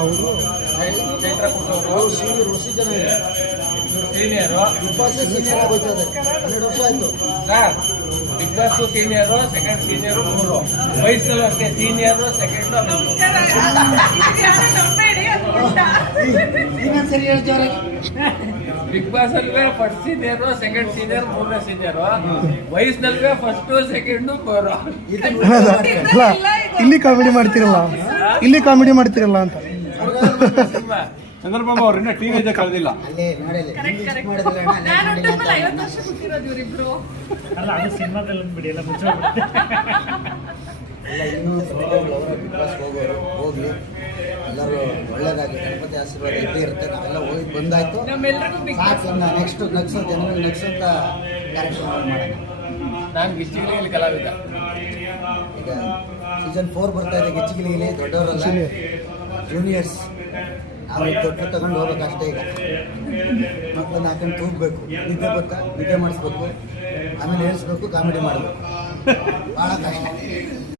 ಅವರು ಚೈತ್ರ ಕೊಟ್ಟವರು senior big boss senior ಆಗೋಯ್ತದೆ 12 ವರ್ಷ ಆಯ್ತು sir. Big boss senior, second senior 3 ವಯಸ್ಸಲ್ಲೂ ಅಷ್ಟೇ. ಸೀನಿಯರು, ಸೆಕೆಂಡ್ ಇನ್ನೊಂದು ಸರಿ ಹೇಳ್ತೀವ್ರಿ. ಬಿಗ್ ಬಾಸ್ ಅಲ್ವೇ ಫಸ್ಟ್ ಸೀನಿಯರು, ಸೆಕೆಂಡ್ ಸೀನಿಯರ್, 3ನೇ ಸೀನಿಯರು. ವಯಸ್ಸಿನಲ್ವೇ ಫಸ್ಟ್, ಸೆಕೆಂಡ್, 3. ಅಲ್ಲ ಇಲ್ಲಿ ಕಾಮಿಡಿ ಮಾಡ್ತಿರಲ್ಲ, ಇಲ್ಲಿ ಕಾಮಿಡಿ ಮಾಡ್ತಿರಲ್ಲ ಅಂತ. ಚಂದ್ರಬಾಬು ಅವ್ರು ಇನ್ನೂ ಟೀನೇಜ್ ಕಳೆದಿಲ್ಲ. ಅಲ್ಲೇ ನೋಡಲ್ಲ ಅಲ್ಲ ಇನ್ನೂ ಬಿಗ್ ಬಾಸ್ ಹೋಗೋರು ಹೋಗ್ಲಿ, ಎಲ್ಲರೂ ಒಳ್ಳೇದಾಗಿ ಗಣಪತಿ ಆಶೀರ್ವಾದ ಇದ್ದೇ ಇರುತ್ತೆ. ನಾವೆಲ್ಲ ಹೋಗಿ ಬಂದಾಯ್ತು ಸಾಕು. ನೆಕ್ಸ್ಟ್ ನಗ್ಸೋ ಜನಗಳು ನಗ್ಸೋಂಥ ಕಾರ್ಯಕ್ರಮ ಮಾಡೋಣ. ನಾನು ಗಿಚ್ಚಿಗಿಲಿಯಲ್ಲಿ ಕಲಾವಿದ. ಈಗ ಸೀಸನ್ 4 ಬರ್ತಾ ಇದೆ. ಗಿಚ್ಚಿಗಿಲಿಯಲ್ಲಿ ದೊಡ್ಡವರಲ್ಲ, ಜೂನಿಯರ್ಸ್. ನಾವು ದೊಡ್ಡ ತಗೊಂಡು ಹೋಗ್ಬೇಕಷ್ಟೇ. ಈಗ ಮಕ್ಕಳನ್ನ ಹಾಕೊಂಡು ತೂಗಬೇಕು, ನಿದ್ದೆ ಗೊತ್ತಾ, ನಿದ್ದೆ ಮಾಡಿಸ್ಬೇಕು, ಆಮೇಲೆ ಹೇಳ್ಸ್ಬೇಕು, ಕಾಮಿಡಿ ಮಾಡಬೇಕು. ಭಾಳ ಕಷ್ಟ.